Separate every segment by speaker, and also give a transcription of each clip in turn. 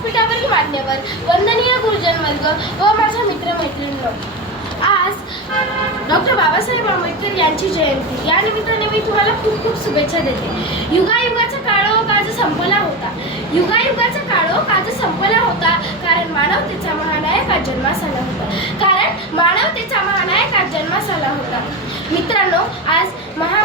Speaker 1: व्यासपीठावरील मान्यवर वंदनीय गुरुजन वर्ग व माझ्या मित्रमैत्रिणींनो आज डॉक्टर बाबासाहेब आंबेडकर यांची जयंती. या निमित्ताने मी तुम्हाला खूप खूप शुभेच्छा देते. युगायुगाचा काळो काज संपला होता. युगायुगाचा काळो काज संपला होता कारण मानवतेचा महानायक आज जन्मास आला होता. कारण मानवतेचा महानायक आज जन्मास आला होता. मित्रांनो आज महा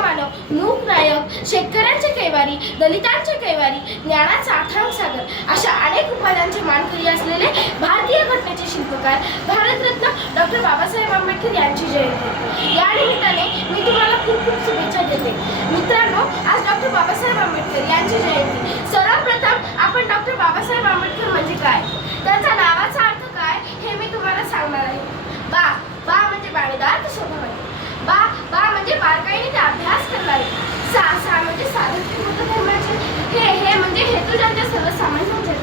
Speaker 1: मूक नायक शेतकऱ्यांचे कैवारी दलितांचे कैवारी ज्ञानाचा अथांग सागर अशा अनेक उपाध्यांचे मानकरी असलेले भारतीय घटनेचे शिल्पकार भारतरत्न डॉक्टर बाबासाहेब आंबेडकर यांची जयंती. या निमित्ताने मी तुम्हाला खूप खूप शुभेच्छा देते. मित्रांनो आज डॉक्टर बाबासाहेब आंबेडकर यांची जयंती. सर्वप्रथम आपण डॉक्टर बाबासाहेब आंबेडकर म्हणजे काय? त्यांचा नावाचा अर्थ काय? हे मी तुम्हाला सांगणार आहे. बा बा म्हणजे बाणेदार तर स्वभावाने बा बा म्हणजे बारकाईने ते अभ्यास करणारे सा सा म्हणजे सार्वत्रिक बुद्ध धर्माचे हे हे म्हणजे हेतू ज्यांच्या सर्वसामान्यांच्या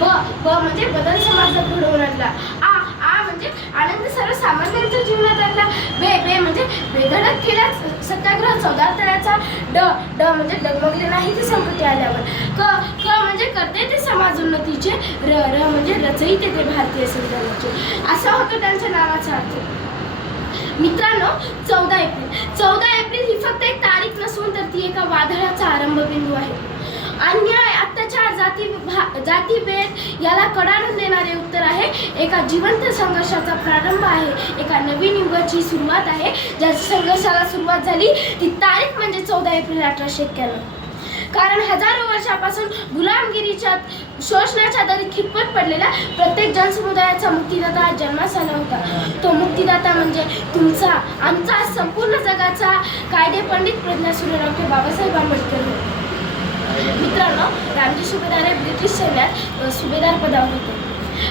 Speaker 1: व ब ब म्हणजे बदल समाजात घडवून आणला. आ आ म्हणजे आनंद सर्वसामान्यांच्या जीवनात आणला. बे बे म्हणजे बेधडक केला सत्याग्रह चौदा तळ्याचा ड ड म्हणजे डगमगले नाही ते संकटी आल्यावर. क क म्हणजे करते ते समाज उन्नतीचे. र र म्हणजे रचयिते ते भारतीय संविधानाचे. असा होतो त्यांच्या नावाचा अर्थ. मित्रांनो चौदा एप्रिल. चौदा एप्रिल ही फक्त एक तारीख नसून तर ती एका वादळाचा आरंभ बिंदू आहे. अन्याय अत्याचार जाती भा- जातीभेद याला कडाडून देणारे उत्तर आहे. एका जिवंत संघर्षाचा प्रारंभ आहे. एका नवीन युगाची सुरुवात आहे. ज्या संघर्षाला सुरुवात झाली ती तारीख म्हणजे चौदा एप्रिल अठराशे एक्क्याण्णव. कारण हजारो वर्षापासून गुलामगिरीच्या शोषणाच्या दरी खितपत पडलेला प्रत्येक जनसमुदायाचा मुक्तिदाता हा जन्मास आला होता. तो मुक्तिदाता म्हणजे तुमचा आमचा संपूर्ण जगाचा कायदे पंडित प्रज्ञासूर्य डॉक्टर बाबासाहेब आंबेडकर. मित्रांनो रामजी सुभेदार हे ब्रिटिश सैन्यात सुभेदार पदावर होते.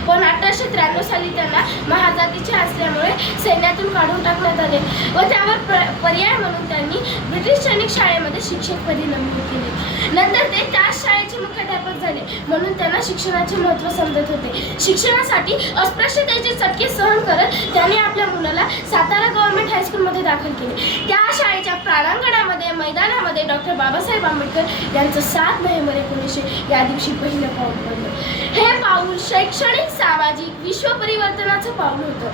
Speaker 1: पण अठराशे त्र्याण्णव साली त्यांना महाजातीचे असल्यामुळे सैन्यातून काढून टाकण्यात आले व त्यावर पर्याय म्हणून त्यांनी ब्रिटिश सैनिक शाळेमध्ये शिक्षकपदी नमूद केले. नंतर ते त्याच शाळेचे मुख्याध्यापक झाले म्हणून त्यांना शिक्षणाचे महत्त्व समजत होते. शिक्षणासाठी अस्पृश्यतेचे चटके सहन करत त्यांनी आपल्या मुलाला सातारा गव्हर्नमेंट हायस्कूलमध्ये दाखल केले. त्या शाळेच्या प्रांगणामध्ये मैदानामध्ये डॉक्टर बाबासाहेब आंबेडकर यांचं सात नोव्हेंबर एकोणीसशे या दिवशी पहिलं पाऊल पडलं. हे पाऊल शैक्षणिक सामाजिक विश्व परिवर्तनाचं पाऊल होतं.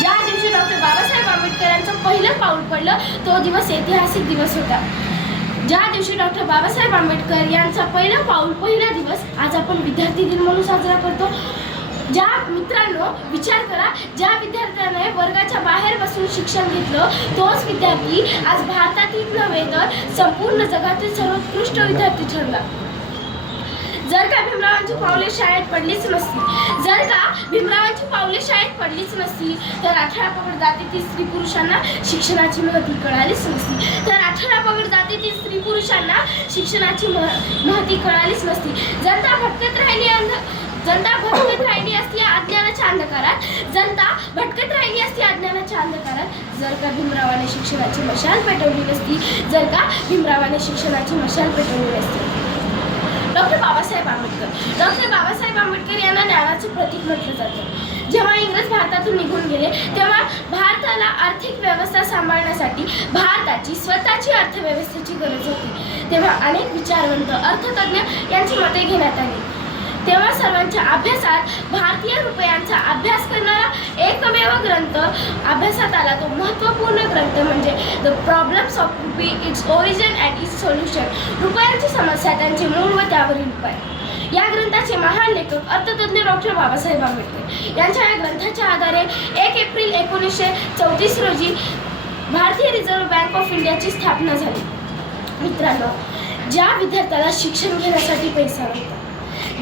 Speaker 1: ज्या दिवशी डॉक्टर बाबासाहेब आंबेडकरांचं पहिलं पाऊल पडलं तो दिवस ऐतिहासिक दिवस होता. ज्या दिवशी डॉक्टर बाबासाहेब आंबेडकर यांचा पहिला पाऊल पहिला दिवस आज आपण विद्यार्थी दिन म्हणून साजरा करतो. ज्या मित्रांनो विचार करा ज्या विद्यार्थ्याने वर्गाच्या बाहेर बसून शिक्षण घेतलं तोच विद्यार्थी आज भारतातील नव्हे तर संपूर्ण जगातील सर्वोत्कृष्ट विद्यार्थी ठरला. जर का भीमरावांची पावले शाळेत पडलीच नसती जर का भीमरावांची पावले शाळेत पडलीच नसती तर अठरा पगड जातीतील स्त्री पुरुषांना शिक्षणाची महती कळालीच नसती. तर अठरा पगड जातीतील स्त्री पुरुषांना शिक्षणाची महती कळालीच नसती. जनता भटकत राहिली अंध जनता भटकत राहिली असती अज्ञानाच्या अंधकारात जनता भटकत राहिली असती अज्ञानाच्या अंधकारात जर का भीमरावाने शिक्षणाची मशाल पेटवली नसती जर का भीमरावाने शिक्षणाची मशाल पेटवली नसती. डॉक्टर बाबासाहेब आंबेडकर. डॉक्टर बाबासाहेब आंबेडकर यांना ज्ञानाचं प्रतीक म्हटलं जातं. जेव्हा इंग्रज भारतातून निघून गेले तेव्हा भारताला आर्थिक व्यवस्था सांभाळण्यासाठी भारताची स्वतःची अर्थव्यवस्थेची गरज होती. तेव्हा अनेक विचारवंत अर्थतज्ञ यांची मते घेण्यात आली. तेव्हा सर्वांच्या अभ्यासात भारतीय रुपयांचा अभ्यास करणारा एकमेव ग्रंथ अभ्यासात आला. तो महत्त्वपूर्ण ग्रंथ म्हणजे the problems of rupee its origin and its solution रुपयांची समस्या त्यांचे मूळ व त्यावरील उपाय या ग्रंथाचे महान लेखक अर्थतज्ञ डॉक्टर बाबासाहेब आंबेडकर यांच्या या ग्रंथाच्या आधारे एक एप्रिल एकोणीसशे चौतीस रोजी भारतीय रिझर्व्ह बँक ऑफ इंडियाची स्थापना झाली. मित्रांनो ज्या विद्यार्थ्याला शिक्षण घेण्यासाठी पैसा नव्हता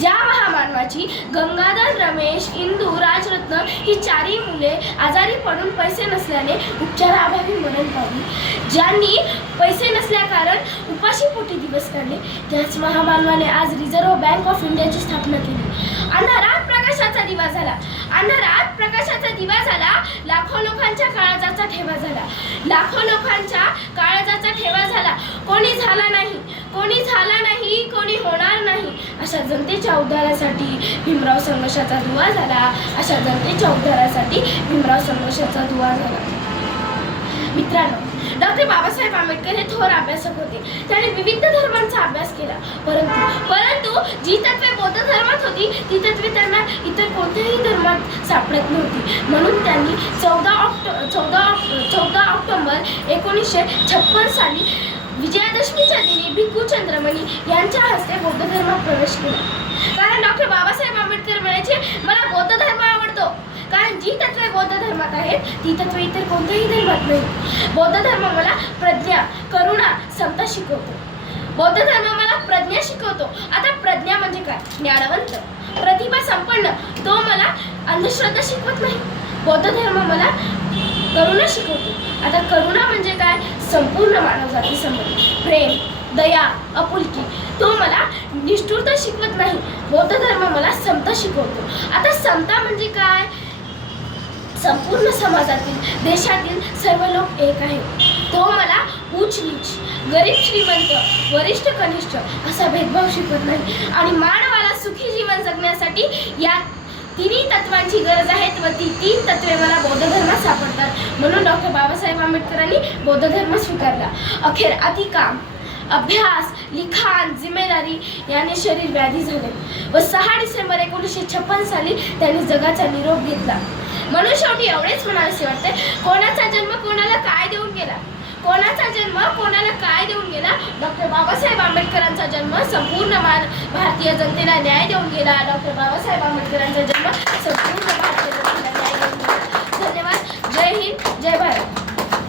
Speaker 1: ज्या महामानवाची गंगाधर रमेश इंदू राजरत्न ही चारही मुले आजारी पडून पैसे नसल्याने उपचाराअभावी मरण पावली. ज्यांनी पैसे नसल्या कारण उपाशी पोटी दिवस काढले त्याच महामानवाने आज रिझर्व्ह बँक ऑफ इंडियाची स्थापना केली. अंधारात प्रकाशाचा दिवा झाला. अंधारात प्रकाशाचा दिवा झाला. लाखो लोकांच्या काळजाचा ठेवा झाला. लाखो लोकांच्या काळजाचा ठेवा झाला. कोणी झाला नाही. कोणी झाला नाही कोणी होणार नाही. अशा जनतेच्या उद्धारासाठी भीमराव संघर्षाचा दुवा झाला. अशा जनतेच्या उद्धारासाठी भीमराव संघर्षाचा दुवा झाला. मित्रांनो डॉक्टर बाबासाहेब आंबेडकर हे थोर अभ्यासक होते. त्यांनी विविध धर्मांचा अभ्यास केला. परंतु परंतु जी तत्वे होती ती तत्वे त्यांना इतर कोणत्याही धर्मात सापडत नव्हती. म्हणून त्यांनी चौदा ऑक्टो चौदा चौदा ऑक्टोंबर एकोणीसशे छप्पन साली विजयादशमीच्या दिनी भिक्खू चंद्रमणी यांच्या हस्ते बौद्ध धर्मात प्रवेश केला. कारण डॉक्टर बाबासाहेब आंबेडकर म्हणायचे मला बौद्ध धर्म आवडतो. कारण जी तत्वे बौद्ध धर्मात आहेत ती तत्वे इतर कोणत्याही धर्मात नाही बौद्ध धर्म मला प्रज्ञा करुणा समता शिकवतो. बौद्ध धर्म मला प्रज्ञा शिकवतो. आता प्रज्ञा म्हणजे काय? ज्ञानवंत. प्रतिभा संपन्न. तो मला अंधश्रद्धा शिकवत नाही. बौद्ध धर्म मला करुणा शिकवतो. आता करुणा म्हणजे काय? संपूर्ण मानवजाती संबंध. प्रेम दया आपुलकी. तो मला निष्ठुरता शिकवत नाही. बौद्ध धर्म मला समता शिकवतो. आता समता म्हणजे काय? संपूर्ण समाजातील देशातील सर्व लोक एक आहेत. तो मला उच नीच गरीब श्रीमंत वरिष्ठ कनिष्ठ असा भेदभाव शिकवत नाही. आणि मानवाला सुखी जीवन जगण्यासाठी या तिन्ही तत्वांची गरज आहे व ती तीन तत्वे मला बौद्ध धर्मात सापडतात. म्हणून डॉक्टर बाबासाहेब आंबेडकरांनी बौद्ध धर्म स्वीकारला. अखेर अतिकाम अभ्यास लिखाण जिम्मेदारी याने शरीर व्याधी झाले व सहा डिसेंबर एकोणीसशे छप्पन साली त्यांनी जगाचा निरोप घेतला. म्हणून शेवटी एवढेच म्हणावेसे वाटते. कोणाचा जन्म कोणाला काय देऊन गेला? कोणाचा जन्म कोणाला काय देऊन गेला? डॉक्टर बाबासाहेब आंबेडकरांचा जन्म संपूर्ण भारतीय जनतेला न्याय देऊन गेला. डॉक्टर बाबासाहेब आंबेडकरांचा जन्म संपूर्ण भारतीय जनतेला न्याय देऊन गेला. धन्यवाद. जय हिंद जय भारत.